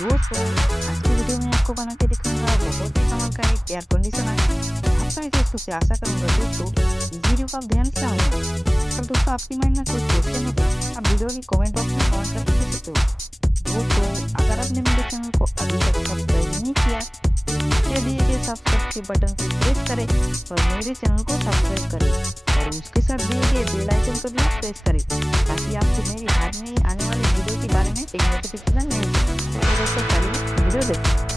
दोस्तों, आज की वीडियो में आपको बना के दिखाऊंगा बहुत ही कमाल का एक एयर कंडीशनर। आपका इसे इसको से आशा करूंगा दोस्तों इस वीडियो को आप ध्यान से सुनेंगे। अगर दोस्तों आपकी माइंड में कोई क्वेश्चन हो तो आप वीडियो की कमेंट बॉक्स में कमेंट करके पूछ सकते हो। दोस्तों, अगर आपने मेरे चैनल को अभी तक सब्सक्राइब नहीं किया के दिए गए सब्सक्राइब के बटन को प्रेस करें और मेरे चैनल को सब्सक्राइब करें और उसके साथ दिए गए बेल आइकन को भी प्रेस करें ताकि आपको मेरी हाथ में आने वाली वीडियो के बारे में एक नोटिफिकेशन मिल सके। तो दोस्तों चलिए वीडियो देखते हैं।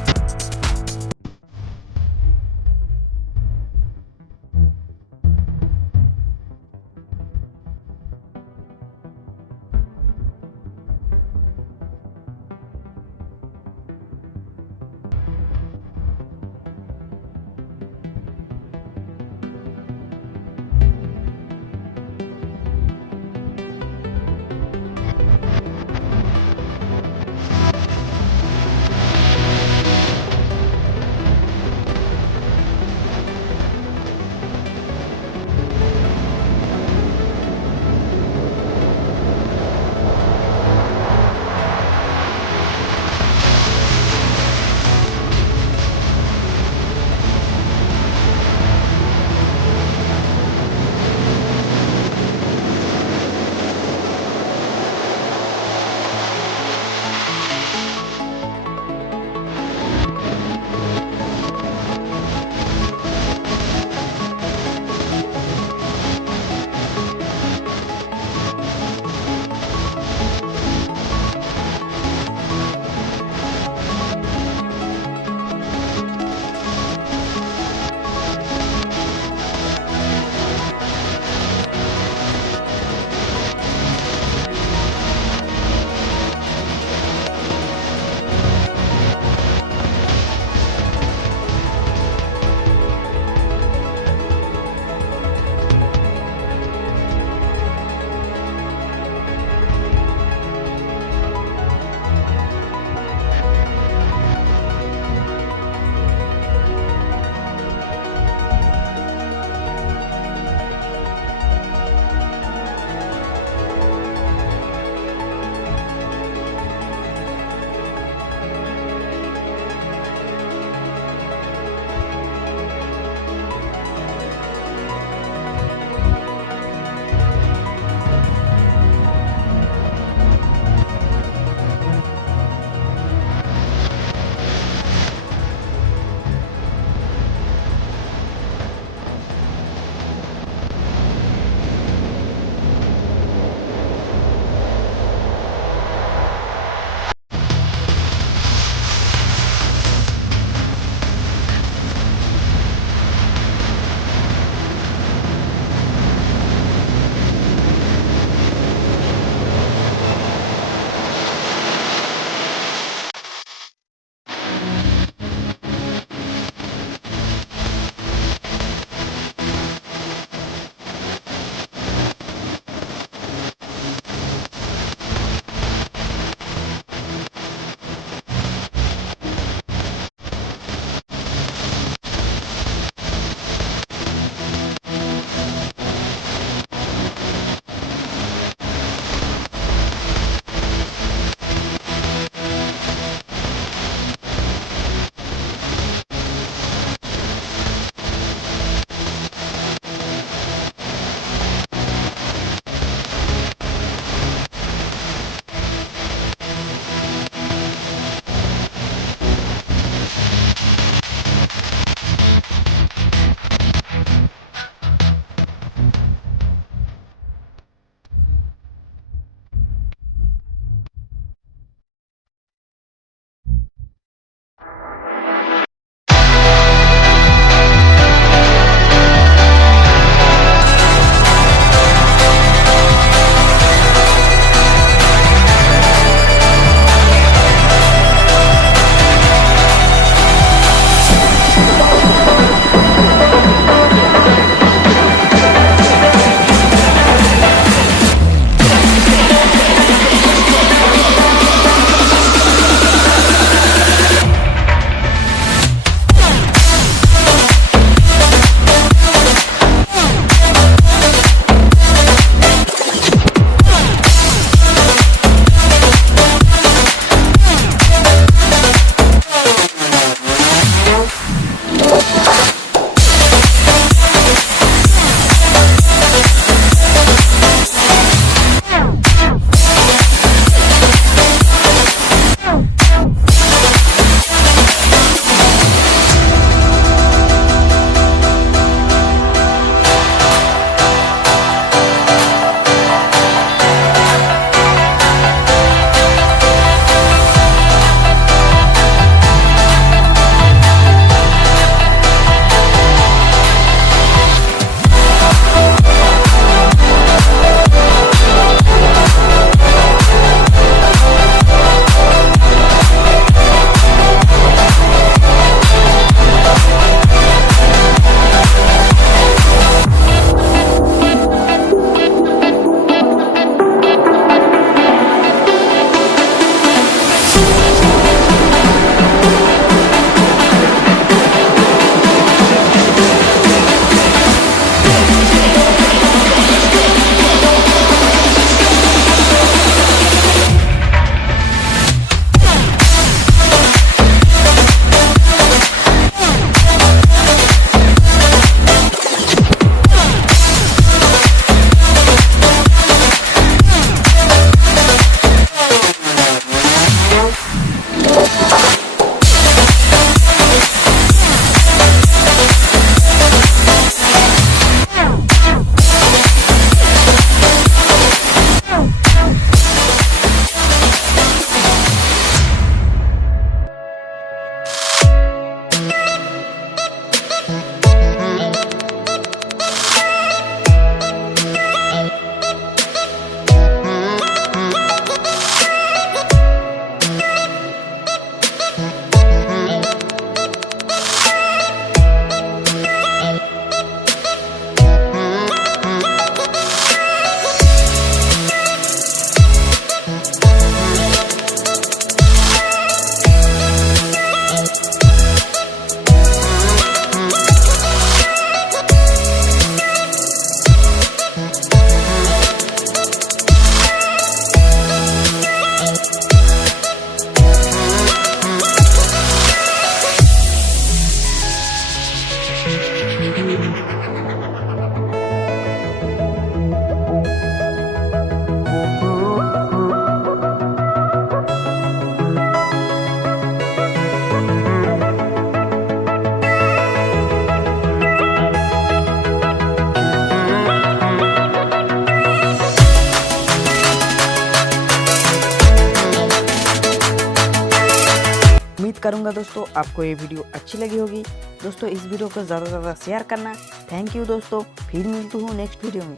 करूँगा दोस्तों आपको ये वीडियो अच्छी लगी होगी। दोस्तों इस वीडियो को ज़्यादा से ज़्यादा शेयर करना। थैंक यू दोस्तों, फिर मिलती हूँ नेक्स्ट वीडियो में।